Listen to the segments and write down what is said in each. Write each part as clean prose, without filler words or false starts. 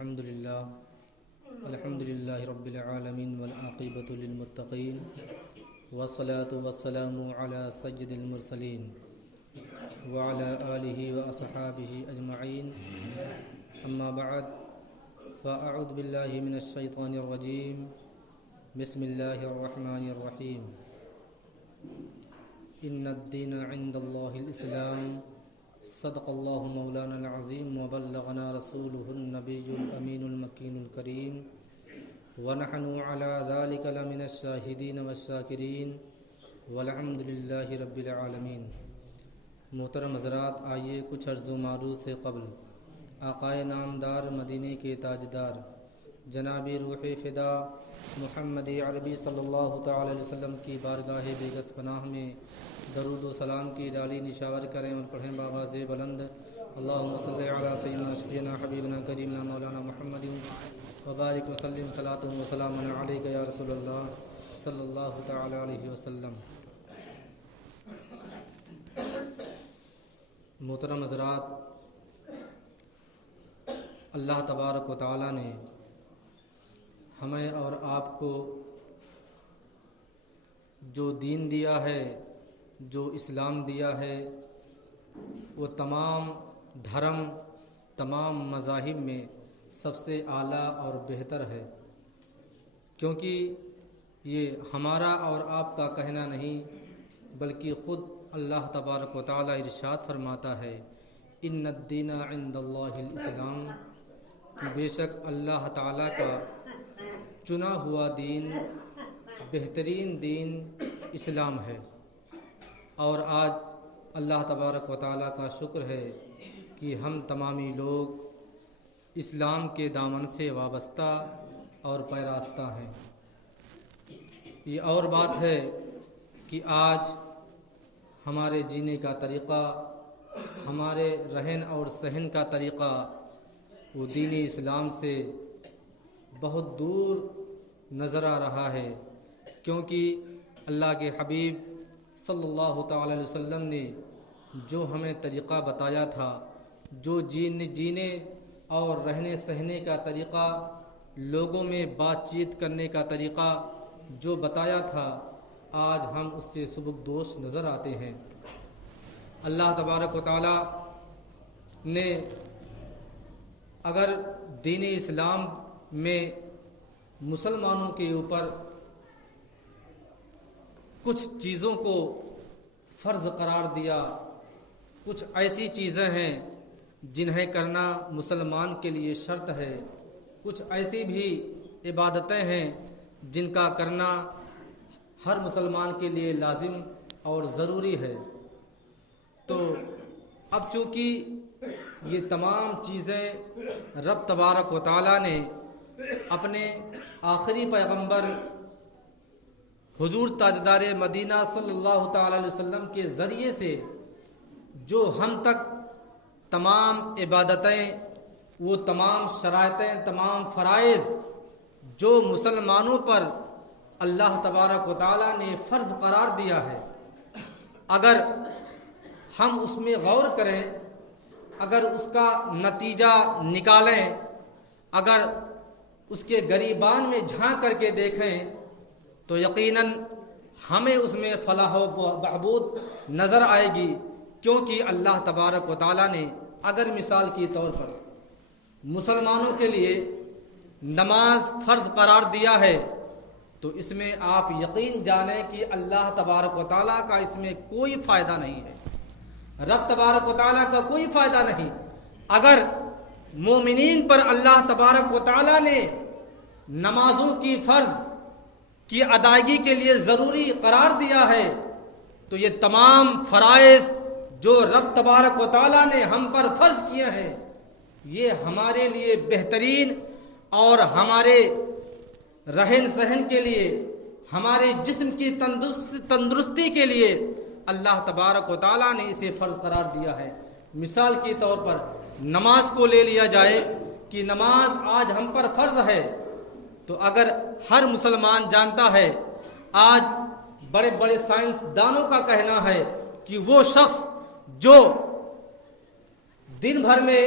الحمد للہ رب العالمین والعاقبۃ للمتقین والصلاة والسلام علی سید المرسلین وعلی آلہ واصحابہ اجمعین اما بعد فاعوذ باللہ من الشیطان الرجیم بسم اللہ الرحمن الرحیم ان الدین عند اللہ الاسلام صدق اللہ مولانا العظیم وبلغنا رسوله النبی الامین المکین الکریم ونحن علی ذلک لمن الشاہدین والشاکرین والحمد للہ رب العالمین۔ محترم حضرات، آئیے کچھ عرض و معروض سے قبل آقائے نامدار مدینے کے تاجدار جناب روح فدا محمد عربی صلی اللہ تعالی علیہ وسلم کی بارگاہ بیگس پناہ میں درود و سلام کی ڈالی نشاور کریں اور پڑھیں بآواز بلند اللہم صلی علی سیدنا شفیعنا حبیبنا کریمنا مولانا محمد وبارک وسلم صلاۃ و سلام علیک یا رسول اللہ صلی اللہ تعالی علیہ وسلم۔ محترم حضرات، اللہ تبارک و تعالی نے ہمیں اور آپ کو جو دین دیا ہے، جو اسلام دیا ہے، وہ تمام دھرم، تمام مذاہب میں سب سے اعلیٰ اور بہتر ہے، کیونکہ یہ ہمارا اور آپ کا کہنا نہیں بلکہ خود اللہ تبارک و تعالی ارشاد فرماتا ہے ان الدین عند اللہ الاسلام، کہ بے شک اللہ تعالی کا چنا ہوا دین، بہترین دین اسلام ہے۔ اور آج اللہ تبارک و تعالیٰ کا شکر ہے کہ ہم تمامی لوگ اسلام کے دامن سے وابستہ اور پیراستہ ہیں۔ یہ اور بات ہے کہ آج ہمارے جینے کا طریقہ، ہمارے رہن اور سہن کا طریقہ وہ دین اسلام سے بہت دور نظر آ رہا ہے، کیونکہ اللہ کے حبیب صلی اللہ تعالی علیہ وسلم نے جو ہمیں طریقہ بتایا تھا، جو جینے اور رہنے سہنے کا طریقہ، لوگوں میں بات چیت کرنے کا طریقہ جو بتایا تھا، آج ہم اس سے سبکدوش نظر آتے ہیں۔ اللہ تبارک و تعالی نے اگر دین اسلام میں مسلمانوں کے اوپر کچھ چیزوں کو فرض قرار دیا، کچھ ایسی چیزیں ہیں جنہیں کرنا مسلمان کے لیے شرط ہے، کچھ ایسی بھی عبادتیں ہیں جن کا کرنا ہر مسلمان کے لیے لازم اور ضروری ہے، تو اب چونکہ یہ تمام چیزیں رب تبارک و تعالی نے اپنے آخری پیغمبر حضور تاجدار مدینہ صلی اللہ تعالی علیہ وسلم کے ذریعے سے جو ہم تک تمام عبادتیں، وہ تمام شرائطیں، تمام فرائض جو مسلمانوں پر اللہ تبارک و تعالی نے فرض قرار دیا ہے، اگر ہم اس میں غور کریں، اگر اس کا نتیجہ نکالیں، اگر اس کے گریبان میں جھانک کر کے دیکھیں، تو یقیناً ہمیں اس میں فلاح و بہبود نظر آئے گی، کیونکہ اللہ تبارک و تعالی نے اگر مثال کے طور پر مسلمانوں کے لیے نماز فرض قرار دیا ہے، تو اس میں آپ یقین جانیں کہ اللہ تبارک و تعالی کا اس میں کوئی فائدہ نہیں ہے، رب تبارک و تعالی کا کوئی فائدہ نہیں۔ اگر مومنین پر اللہ تبارک و تعالی نے نمازوں کی فرض کی ادائیگی کے لیے ضروری قرار دیا ہے، تو یہ تمام فرائض جو رب تبارک و تعالی نے ہم پر فرض کیے ہیں، یہ ہمارے لیے بہترین اور ہمارے رہن سہن کے لیے، ہمارے جسم کی تندرستی کے لیے اللہ تبارک و تعالی نے اسے فرض قرار دیا ہے۔ مثال کے طور پر نماز کو لے لیا جائے کہ نماز آج ہم پر فرض ہے، تو اگر ہر مسلمان جانتا ہے، آج بڑے بڑے سائنس دانوں کا کہنا ہے کہ وہ شخص جو دن بھر میں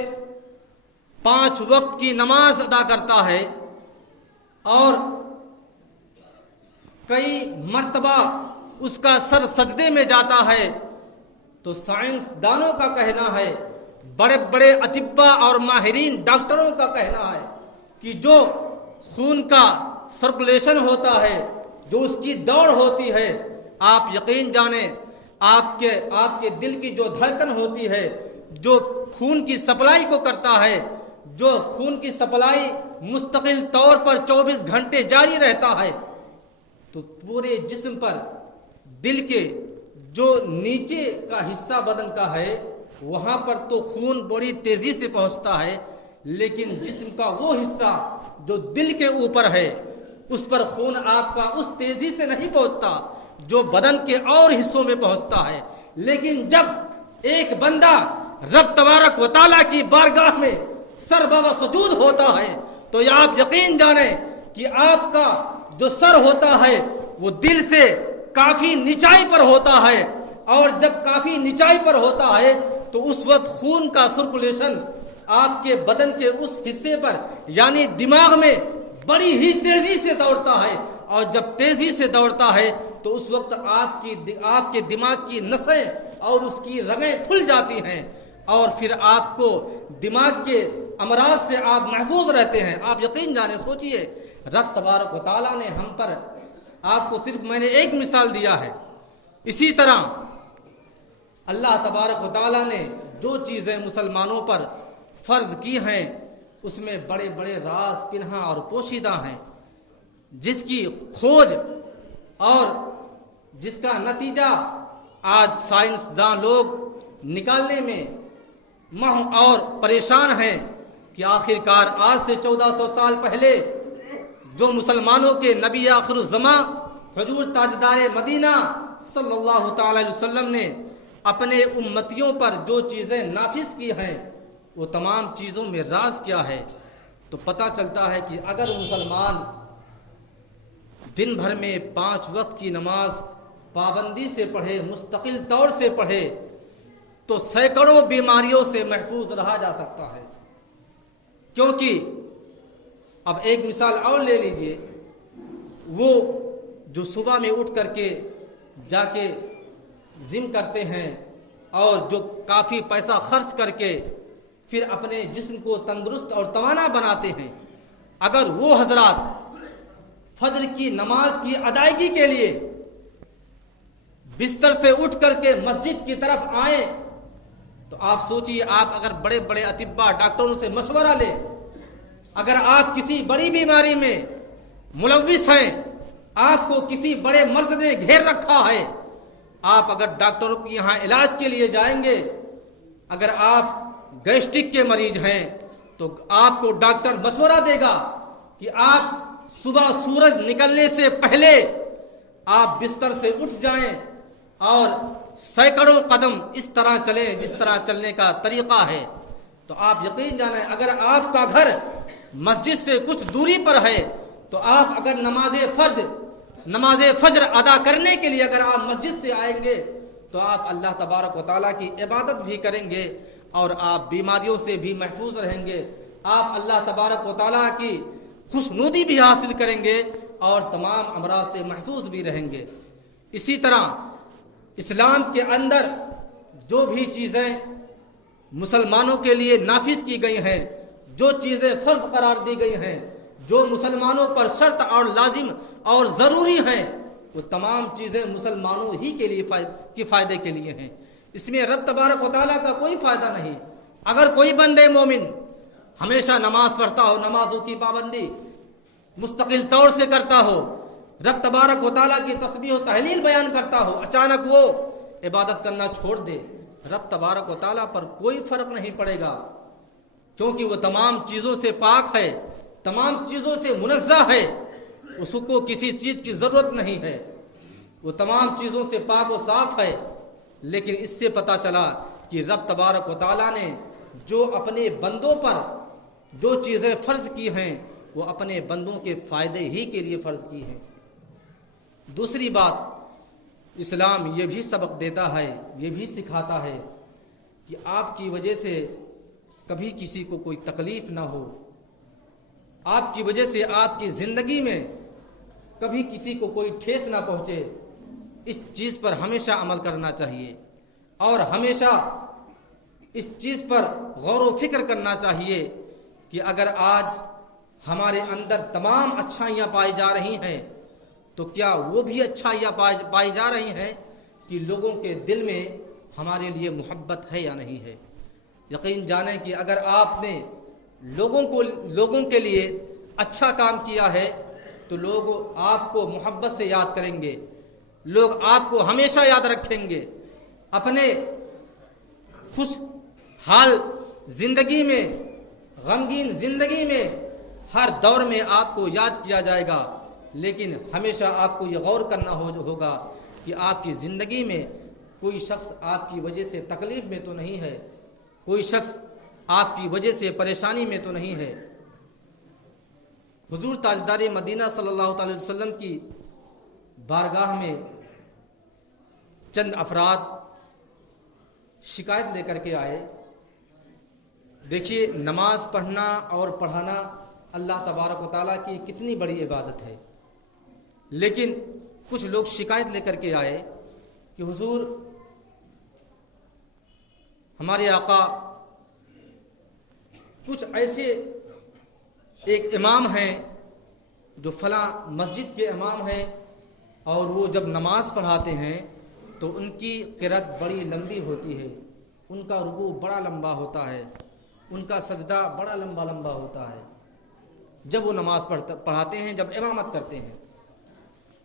5 وقت کی نماز ادا کرتا ہے اور کئی مرتبہ اس کا سر سجدے میں جاتا ہے، تو سائنس دانوں کا کہنا ہے، بڑے بڑے اطباء اور ماہرین ڈاکٹروں کا کہنا ہے کہ جو خون کا سرکولیشن ہوتا ہے، جو اس کی دوڑ ہوتی ہے، آپ یقین جانیں آپ کے دل کی جو دھڑکن ہوتی ہے، جو خون کی سپلائی کو کرتا ہے، جو خون کی سپلائی مستقل طور پر 24 گھنٹے جاری رہتا ہے، تو پورے جسم پر دل کے جو نیچے کا حصہ بدن کا ہے وہاں پر تو خون بڑی تیزی سے پہنچتا ہے، لیکن جسم کا وہ حصہ جو دل کے اوپر ہے اس پر خون آپ کا اس تیزی سے نہیں پہنچتا جو بدن کے اور حصوں میں پہنچتا ہے۔ لیکن جب ایک بندہ رب تبارک و تعالیٰ کی بارگاہ میں سر بابا سجود ہوتا ہے تو یہ آپ یقین جانیں کہ آپ کا جو سر ہوتا ہے وہ دل سے کافی نچائی پر ہوتا ہے، اور جب کافی نچائی پر ہوتا ہے تو اس وقت خون کا سرکولیشن آپ کے بدن کے اس حصے پر یعنی دماغ میں بڑی ہی تیزی سے دوڑتا ہے، اور جب تیزی سے دوڑتا ہے تو اس وقت آپ کے دماغ کی نسیں اور اس کی رگیں کھل جاتی ہیں، اور پھر آپ کو دماغ کے امراض سے آپ محفوظ رہتے ہیں۔ آپ یقین جانیں، سوچئے رب تبارک و تعالیٰ نے ہم پر، آپ کو صرف میں نے ایک مثال دیا ہے، اسی طرح اللہ تبارک و تعالیٰ نے جو چیزیں مسلمانوں پر فرض کی ہیں اس میں بڑے بڑے راز پنہاں اور پوشیدہ ہیں، جس کی کھوج اور جس کا نتیجہ آج سائنسداں لوگ نکالنے میں اور پریشان ہیں کہ آخر کار آج سے 1400 سال پہلے جو مسلمانوں کے نبی آخر الزماں حضور تاجدار مدینہ صلی اللہ تعالی علیہ وسلم نے اپنے امتیوں پر جو چیزیں نافذ کی ہیں وہ تمام چیزوں میں راز کیا ہے، تو پتہ چلتا ہے کہ اگر مسلمان دن بھر میں 5 وقت کی نماز پابندی سے پڑھے، مستقل طور سے پڑھے، تو سینکڑوں بیماریوں سے محفوظ رہا جا سکتا ہے۔ کیونکہ اب ایک مثال اور لے لیجئے، وہ جو صبح میں اٹھ کر کے جا کے جم کرتے ہیں اور جو کافی پیسہ خرچ کر کے پھر اپنے جسم کو تندرست اور توانا بناتے ہیں، اگر وہ حضرات فجر کی نماز کی ادائیگی کے لیے بستر سے اٹھ کر کے مسجد کی طرف آئیں تو آپ سوچئے، آپ اگر بڑے بڑے اطباء ڈاکٹروں سے مشورہ لیں، اگر آپ کسی بڑی بیماری میں ملوث ہیں، آپ کو کسی بڑے مرض نے گھیر رکھا ہے، آپ اگر ڈاکٹروں کے یہاں علاج کے لیے جائیں گے، اگر آپ گیسٹرک کے مریض ہیں تو آپ کو ڈاکٹر مشورہ دے گا کہ آپ صبح سورج نکلنے سے پہلے آپ بستر سے اٹھ جائیں اور سینکڑوں قدم اس طرح چلیں جس طرح چلنے کا طریقہ ہے۔ تو آپ یقین جانیں اگر آپ کا گھر مسجد سے کچھ دوری پر ہے تو آپ اگر نماز فجر ادا کرنے کے لیے اگر آپ مسجد سے آئیں گے تو آپ اللہ تبارک و تعالیٰ کی عبادت بھی کریں گے اور آپ بیماریوں سے بھی محفوظ رہیں گے، آپ اللہ تبارک و تعالیٰ کی خوشنودی بھی حاصل کریں گے اور تمام امراض سے محفوظ بھی رہیں گے۔ اسی طرح اسلام کے اندر جو بھی چیزیں مسلمانوں کے لیے نافذ کی گئی ہیں، جو چیزیں فرض قرار دی گئی ہیں، جو مسلمانوں پر شرط اور لازم اور ضروری ہیں، وہ تمام چیزیں مسلمانوں ہی کے لیے فائدے کے لیے ہیں، اس میں رب تبارک و تعالیٰ کا کوئی فائدہ نہیں۔ اگر کوئی بندے مومن ہمیشہ نماز پڑھتا ہو، نمازوں کی پابندی مستقل طور سے کرتا ہو، رب تبارک و تعالیٰ کی تسبیح و تحلیل بیان کرتا ہو، اچانک وہ عبادت کرنا چھوڑ دے، رب تبارک و تعالیٰ پر کوئی فرق نہیں پڑے گا، کیونکہ وہ تمام چیزوں سے پاک ہے، تمام چیزوں سے منزہ ہے، اس کو کسی چیز کی ضرورت نہیں ہے، وہ تمام چیزوں سے پاک و صاف ہے۔ لیکن اس سے پتہ چلا کہ رب تبارک و تعالیٰ نے جو اپنے بندوں پر جو چیزیں فرض کی ہیں وہ اپنے بندوں کے فائدے ہی کے لیے فرض کی ہیں۔ دوسری بات، اسلام یہ بھی سبق دیتا ہے، یہ بھی سکھاتا ہے کہ آپ کی وجہ سے کبھی کسی کو کوئی تکلیف نہ ہو، آپ کی وجہ سے آپ کی زندگی میں کبھی کسی کو کوئی ٹھیس نہ پہنچے، اس چیز پر ہمیشہ عمل کرنا چاہیے اور ہمیشہ اس چیز پر غور و فکر کرنا چاہیے کہ اگر آج ہمارے اندر تمام اچھائیاں پائی جا رہی ہیں تو کیا وہ بھی اچھائیاں پائی جا رہی ہیں کہ لوگوں کے دل میں ہمارے لیے محبت ہے یا نہیں ہے۔ یقین جانیں کہ اگر آپ نے لوگوں کے لیے اچھا کام کیا ہے تو لوگ آپ کو محبت سے یاد کریں گے، لوگ آپ کو ہمیشہ یاد رکھیں گے، اپنے خوش حال زندگی میں، غمگین زندگی میں ہر دور میں آپ کو یاد کیا جائے گا، لیکن ہمیشہ آپ کو یہ غور کرنا ہوگا کہ آپ کی زندگی میں کوئی شخص آپ کی وجہ سے تکلیف میں تو نہیں ہے، کوئی شخص آپ کی وجہ سے پریشانی میں تو نہیں ہے۔ حضور تاجدار مدینہ صلی اللہ تعالی وسلم کی بارگاہ میں چند افراد شکایت لے کر کے آئے۔ دیکھیے، نماز پڑھنا اور پڑھانا اللہ تبارک و تعالیٰ کی کتنی بڑی عبادت ہے، لیکن کچھ لوگ شکایت لے کر کے آئے کہ حضور، ہمارے آقا کچھ ایسے ایک امام ہیں جو فلاں مسجد کے امام ہیں، اور وہ جب نماز پڑھاتے ہیں تو ان کی قرأت بڑی لمبی ہوتی ہے، ان کا رکوع بڑا لمبا ہوتا ہے، ان کا سجدہ بڑا لمبا ہوتا ہے جب وہ نماز پڑھاتے ہیں، جب امامت کرتے ہیں۔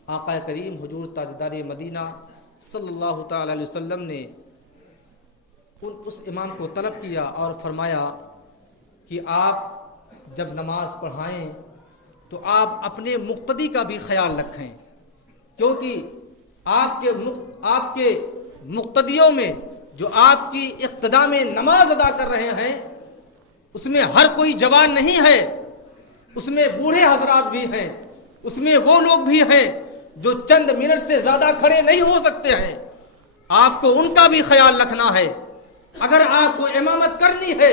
آقا کریم حضور تاجدار مدینہ صلی اللہ تعالی علیہ وسلم نے اس امام کو طلب کیا اور فرمایا کہ آپ جب نماز پڑھائیں تو آپ اپنے مقتدی کا بھی خیال رکھیں، کیونکہ آپ کے مقتدیوں میں جو آپ کی اقتداء میں نماز ادا کر رہے ہیں اس میں ہر کوئی جوان نہیں ہے، اس میں بوڑھے حضرات بھی ہیں، اس میں وہ لوگ بھی ہیں جو چند منٹ سے زیادہ کھڑے نہیں ہو سکتے ہیں۔ آپ کو ان کا بھی خیال رکھنا ہے۔ اگر آپ کو امامت کرنی ہے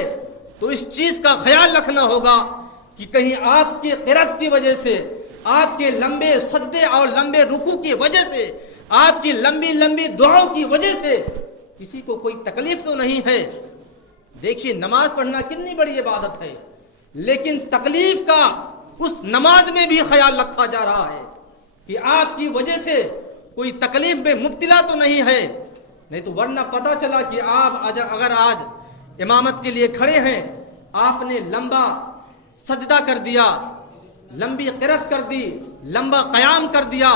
تو اس چیز کا خیال رکھنا ہوگا کہ کہیں آپ کی قرأت کی وجہ سے، آپ کے لمبے سجدے اور لمبے رکوع کی وجہ سے، آپ کی لمبی دعاؤں کی وجہ سے کسی کو کوئی تکلیف تو نہیں ہے۔ دیکھیے، نماز پڑھنا کتنی بڑی عبادت ہے، لیکن تکلیف کا اس نماز میں بھی خیال رکھا جا رہا ہے کہ آپ کی وجہ سے کوئی تکلیف میں مبتلا تو نہیں ہے، نہیں تو ورنہ پتہ چلا کہ آپ اگر آج امامت کے لیے کھڑے ہیں، آپ نے لمبا سجدہ کر دیا، لمبی قرأت کر دی، لمبا قیام کر دیا،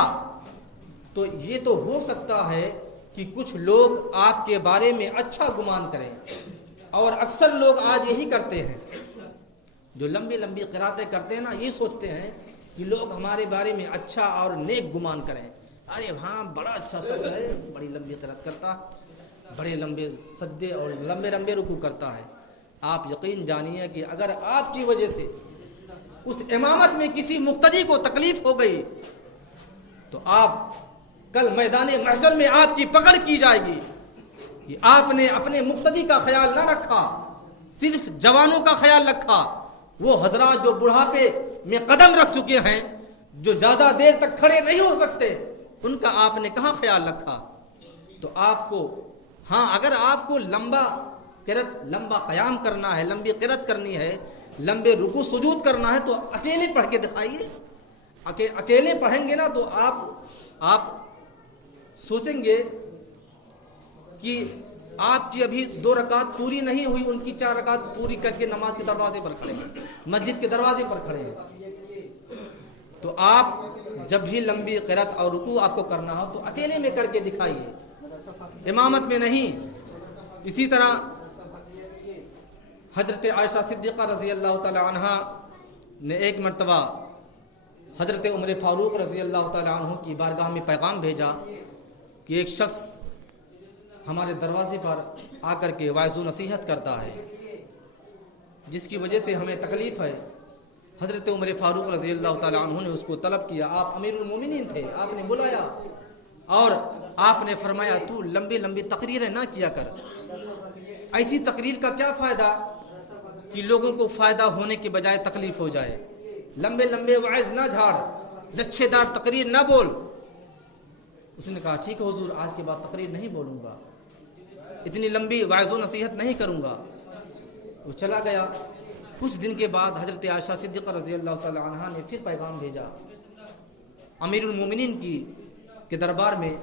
تو یہ تو ہو سکتا ہے کہ کچھ لوگ آپ کے بارے میں اچھا گمان کریں، اور اکثر لوگ آج یہی کرتے ہیں، جو لمبی قرأتیں کرتے ہیں نا، یہ سوچتے ہیں کہ لوگ ہمارے بارے میں اچھا اور نیک گمان کریں، ارے ہاں بڑا اچھا شخص ہے، بڑی لمبی قرأت کرتا، بڑے لمبے سجدے اور لمبے رکوع کرتا ہے۔ آپ یقین جانیے کہ اگر آپ کی وجہ سے اس امامت میں کسی مقتدی کو تکلیف ہو گئی تو آپ کل میدان محشر میں آپ کی پکڑ کی جائے گی کہ آپ نے اپنے مقتدی کا خیال نہ رکھا، صرف جوانوں کا خیال رکھا۔ وہ حضرات جو بڑھاپے میں قدم رکھ چکے ہیں، جو زیادہ دیر تک کھڑے نہیں ہو سکتے، ان کا آپ نے کہاں خیال رکھا؟ تو آپ کو، ہاں، اگر آپ کو لمبا قیام کرنا ہے، لمبی قرأت کرنی ہے، لمبے رکوع سجود کرنا ہے تو اکیلے پڑھ کے دکھائیے۔ اکیلے پڑھیں گے نا تو آپ سوچیں گے کہ آپ کی ابھی 2 رکعت پوری نہیں ہوئی، ان کی 4 رکعت پوری کر کے نماز کے دروازے پر کھڑے ہیں، مسجد کے دروازے پر کھڑے ہیں۔ تو آپ جب بھی لمبی قرأت اور رکوع آپ کو کرنا ہو تو اکیلے میں کر کے دکھائیے، امامت میں نہیں۔ اسی طرح حضرت عائشہ صدیقہ رضی اللہ تعالی عنہ نے ایک مرتبہ حضرت عمر فاروق رضی اللہ تعالی عنہ کی بارگاہ میں پیغام بھیجا کہ ایک شخص ہمارے دروازے پر آ کر کے وعظ و نصیحت کرتا ہے، جس کی وجہ سے ہمیں تکلیف ہے۔ حضرت عمر فاروق رضی اللہ تعالی عنہ نے اس کو طلب کیا، آپ امیر المومنین تھے، آپ نے بلایا اور آپ نے فرمایا تو لمبی تقریریں نہ کیا کر، ایسی تقریر کا کیا فائدہ کہ لوگوں کو فائدہ ہونے کے بجائے تکلیف ہو جائے. لمبے لمبے وعظ نہ جھاڑ، لچھے دار تقریر نہ بول. اس نے کہا ٹھیک ہے حضور، آج کے بعد تقریر نہیں بولوں گا، اتنی لمبی وعظ و نصیحت نہیں کروں گا. وہ چلا گیا. کچھ دن کے بعد حضرت عائشہ صدیقہ رضی اللہ تعالی عنہا نے پھر پیغام بھیجا امیر المومنین کے دربار میں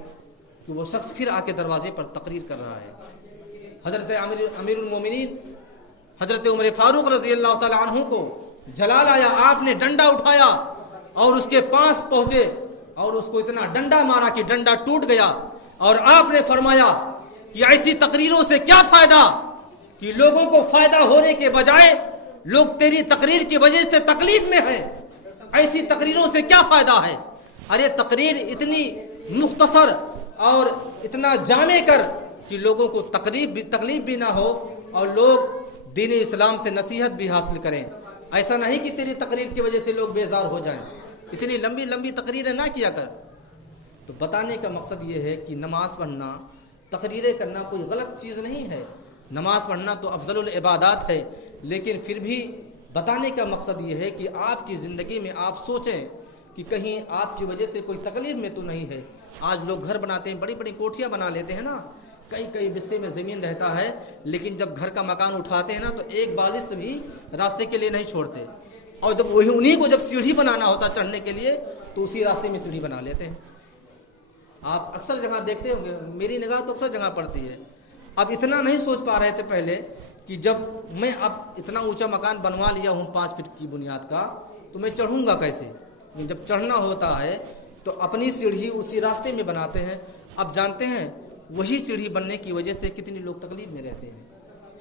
کہ وہ شخص پھر آ کے دروازے پر تقریر کر رہا ہے. حضرت امیر المومنین حضرت عمر فاروق رضی اللہ تعالی عنہ کو جلال آیا. آپ نے ڈنڈا اٹھایا اور اس کے پاس پہنچے اور اس کو اتنا ڈنڈا مارا کہ ڈنڈا ٹوٹ گیا. اور آپ نے فرمایا کہ ایسی تقریروں سے کیا فائدہ کہ لوگوں کو فائدہ ہونے کے بجائے لوگ تیری تقریر کی وجہ سے تکلیف میں ہیں. ایسی تقریروں سے کیا فائدہ ہے؟ ارے تقریر اتنی مختصر اور اتنا جامع کر کہ لوگوں کو تکلیف بھی نہ ہو اور لوگ دین اسلام سے نصیحت بھی حاصل کریں. ایسا نہیں کہ تیری تقریر کی وجہ سے لوگ بیزار ہو جائیں. اتنی لمبی لمبی تقریریں نہ کیا کر. تو بتانے کا مقصد یہ ہے کہ نماز پڑھنا، تقریریں کرنا کوئی غلط چیز نہیں ہے. نماز پڑھنا تو افضل العبادات ہے، لیکن پھر بھی بتانے کا مقصد یہ ہے کہ آپ کی زندگی میں آپ سوچیں کہ کہیں آپ کی وجہ سے کوئی تکلیف میں تو نہیں ہے. آج لوگ گھر بناتے ہیں، بڑی بڑی کوٹھیاں بنا لیتے ہیں نا، کئی بسے میں زمین رہتا ہے، لیکن جب گھر کا مکان اٹھاتے ہیں نا تو ایک بالشت بھی راستے کے لیے نہیں چھوڑتے. اور جب انہیں کو جب سیڑھی بنانا ہوتا چڑھنے کے لیے تو اسی راستے میں سیڑھی بنا لیتے ہیں. آپ اکثر جگہ دیکھتے ہوں گے، میری نگاہ تو اکثر جگہ پڑتی ہے. اب اتنا نہیں سوچ پا رہے تھے پہلے کہ جب میں اب اتنا اونچا مکان بنوا لیا ہوں 5 فٹ کی بنیاد کا تو میں چڑھوں گا کیسے؟ جب چڑھنا ہوتا ہے تو اپنی سیڑھی اسی راستے میں بناتے ہیں. اب جانتے ہیں وہی سیڑھی بننے کی وجہ سے کتنی لوگ تکلیف میں رہتے ہیں.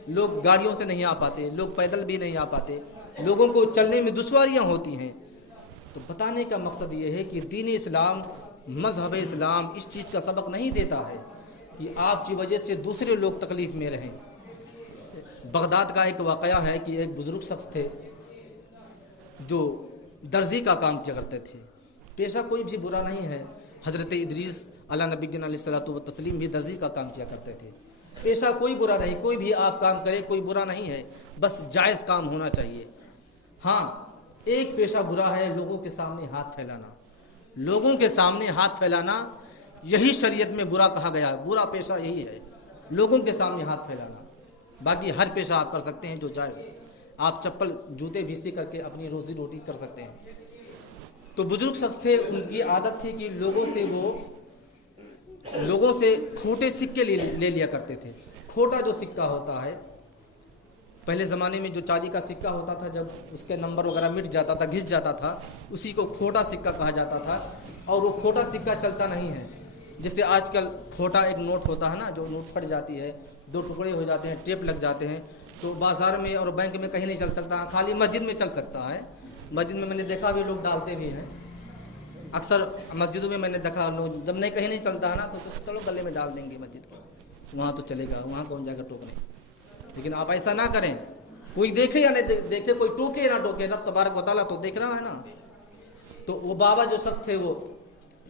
لوگ گاڑیوں سے نہیں آ پاتے، لوگ پیدل بھی نہیں آ پاتے، لوگوں کو چلنے میں دشواریاں ہوتی ہیں. تو بتانے کا مقصد یہ ہے کہ دین اسلام، مذہب اسلام اس چیز کا سبق نہیں دیتا ہے کہ آپ کی وجہ سے دوسرے لوگ تکلیف میں رہیں. بغداد کا ایک واقعہ ہے کہ ایک بزرگ شخص تھے جو درزی کا کام کیا کرتے تھے. پیشہ کوئی بھی برا نہیں ہے. حضرت ادریس علیہ نبی علیہ الصلوۃ والتسلیم بھی درزی کا کام کیا کرتے تھے. پیشہ کوئی برا نہیں، کوئی بھی آپ کام کرے کوئی برا نہیں ہے، بس جائز کام ہونا چاہیے. ہاں ایک پیشہ برا ہے، لوگوں کے سامنے ہاتھ پھیلانا. لوگوں کے سامنے ہاتھ پھیلانا یہی شریعت میں برا کہا گیا ہے. برا پیشہ یہی ہے، لوگوں کے سامنے ہاتھ پھیلانا. باقی ہر پیشہ آپ کر سکتے ہیں جو جائز ہے. آپ چپل جوتے بھی سی کر کے اپنی روزی روٹی کر سکتے ہیں. تو بزرگ شخص تھے، ان کی عادت تھی کہ لوگوں سے کھوٹے سکے لے لیا کرتے تھے. کھوٹا جو سکہ ہوتا ہے، پہلے زمانے میں جو چاندی کا سکہ ہوتا تھا جب اس کے نمبر وغیرہ مٹ جاتا تھا، گھس جاتا تھا، اسی کو کھوٹا سکہ کہا جاتا تھا. اور وہ کھوٹا سکہ چلتا نہیں ہے. جیسے آج کل کھوٹا ایک نوٹ ہوتا ہے نا، جو نوٹ پھٹ جاتی ہے، 2 ٹکڑے ہو جاتے ہیں، ٹیپ لگ جاتے ہیں، تو بازار میں اور بینک میں کہیں نہیں چل سکتا، خالی مسجد میں چل سکتا ہے. مسجد میں نے دیکھا بھی لوگ ڈالتے بھی ہیں. اکثر مسجدوں میں نے دیکھا لوگ جب نہیں کہیں نہیں چلتا ہے نا تو چلو گلے میں ڈال دیں گے مسجد کے، وہاں تو چلے گا، وہاں کون جا کر ٹوکنے. لیکن آپ ایسا نہ کریں. کوئی دیکھے یا نہیں دیکھے، کوئی ٹوکے یا نہ ٹوکے، رب تبارک و تعالیٰ تو دیکھ رہا ہے نا. تو وہ بابا جو شخص تھے وہ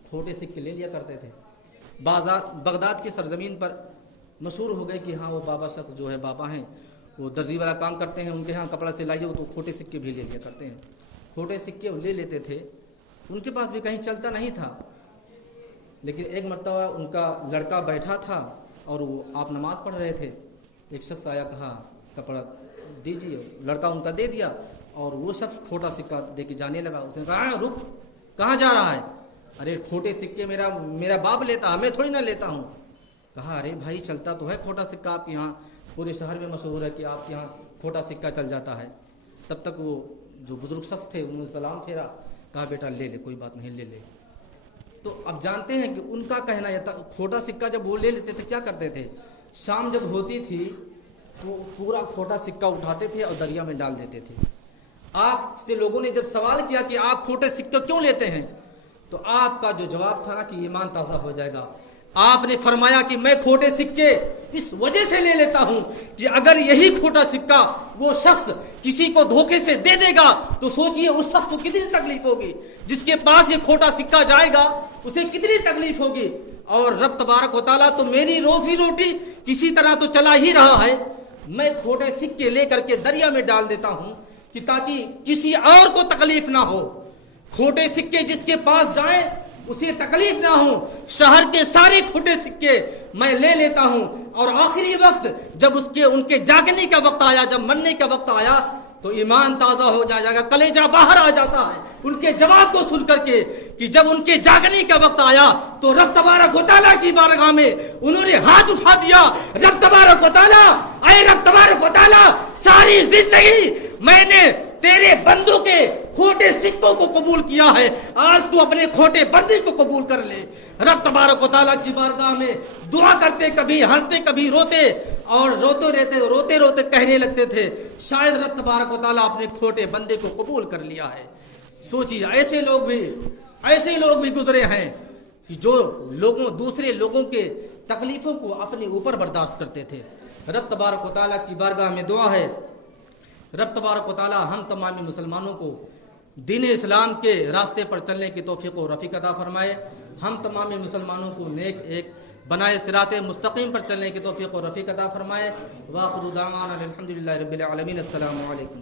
کھوٹے سکے لے لیا کرتے تھے. بغداد کی سرزمین پر مشہور ہو گئے کہ ہاں وہ بابا شخص جو ہے بابا ہیں، وہ درزی والا کام کرتے ہیں، ان کے ہاں کپڑا سلائیے ہو تو کھوٹے سکے بھی لے لیا کرتے ہیں. کھوٹے سکے وہ لے لیتے تھے. ان کے پاس بھی کہیں چلتا نہیں تھا. لیکن ایک مرتبہ ان کا لڑکا بیٹھا تھا اور وہ آپ نماز پڑھ رہے تھے. ایک شخص آیا، کہا کپڑا دیجیے. لڑکا ان کا دے دیا اور وہ شخص کھوٹا سکہ دے کے جانے لگا. اس نے کہا رک، کہاں جا رہا ہے؟ ارے کھوٹے سکے میرا باپ لیتا، میں تھوڑی نہ لیتا ہوں. کہا ارے بھائی چلتا تو ہے کھوٹا سکہ آپ کے یہاں، پورے شہر میں مشہور ہے کہ آپ کے یہاں کھوٹا سکہ چل جاتا ہے. تب تک وہ جو بزرگ شخص تھے انہوں نے سلام پھیرا، کہا بیٹا لے لے، کوئی بات نہیں، لے لے. تو اب جانتے ہیں کہ ان کا کہنا یہ تھا، کھوٹا سکہ جب وہ لے لیتے تھے کیا کرتے تھے، شام جب ہوتی تھی تو پورا کھوٹا سکہ اٹھاتے تھے اور دریا میں ڈال دیتے تھے. آپ سے لوگوں نے جب سوال کیا کہ آپ کھوٹے سکے کیوں لیتے ہیں، تو آپ کا جو جواب تھا نا کہ ایمان تازہ ہو جائے گا. آپ نے فرمایا کہ میں کھوٹے سکے اس وجہ سے لے لیتا ہوں کہ اگر یہی کھوٹا سکہ وہ شخص کسی کو دھوکے سے دے دے گا تو سوچئے اس شخص کو کتنی تکلیف ہوگی. جس کے پاس یہ کھوٹا سکہ جائے گا اسے کتنی تکلیف ہوگی. اور رب تبارک و تعالیٰ تو میری روزی روٹی کسی طرح تو چلا ہی رہا ہے. میں کھوٹے سکے لے کر کے دریا میں ڈال دیتا ہوں کہ تاکہ کسی اور کو تکلیف نہ ہو. کھوٹے سکے جس کے پاس جائیں اسے تکلیف نہ ہو. شہر کے سارے کھوٹے سکے میں لے لیتا ہوں اور آخری وقت جب ان کے جاگنے کا وقت آیا, جب مرنے کا وقت آیا تو ایمان تازہ ہو جائے گا, کلیجہ باہر آ جاتا ہے ان کے جواب کو سن کر کے کہ جب ان کے جاگنے کا وقت آیا تو رب تبارک و تعالیٰ کی بارگاہ میں انہوں نے ہاتھ اٹھا دیا. رب تبارک و تعالیٰ, اے رب تبارک و تعالیٰ, ساری زندگی میں نے تیرے بندوں کے کھوٹے سکوں کو قبول کیا ہے, آج تو اپنے کھوٹے بندے کو قبول کر لے. رب تبارک و تعالیٰ کی بارگاہ میں دعا کرتے, کبھی ہنستے کبھی روتے, اور روتے روتے کہنے لگتے تھے شاید رب تبارک و تعالیٰ اپنے کھوٹے بندے کو قبول کر لیا ہے. سوچیے ایسے لوگ بھی گزرے ہیں کہ جو دوسرے لوگوں کے تکلیفوں کو اپنے اوپر برداشت کرتے تھے. رب تبارک و تعالیٰ کی بارگاہ میں دعا ہے, رب تبارک و تعالیٰ ہم تمام مسلمانوں کو دین اسلام کے راستے پر چلنے کی توفیق و رفیق عطا فرمائے. ہم تمام مسلمانوں کو نیک ایک بنائے صراط مستقیم پر چلنے کی توفیق و رفیق عطا فرمائے. وآخر دعوانا الحمدللہ رب العالمین. السلام علیکم.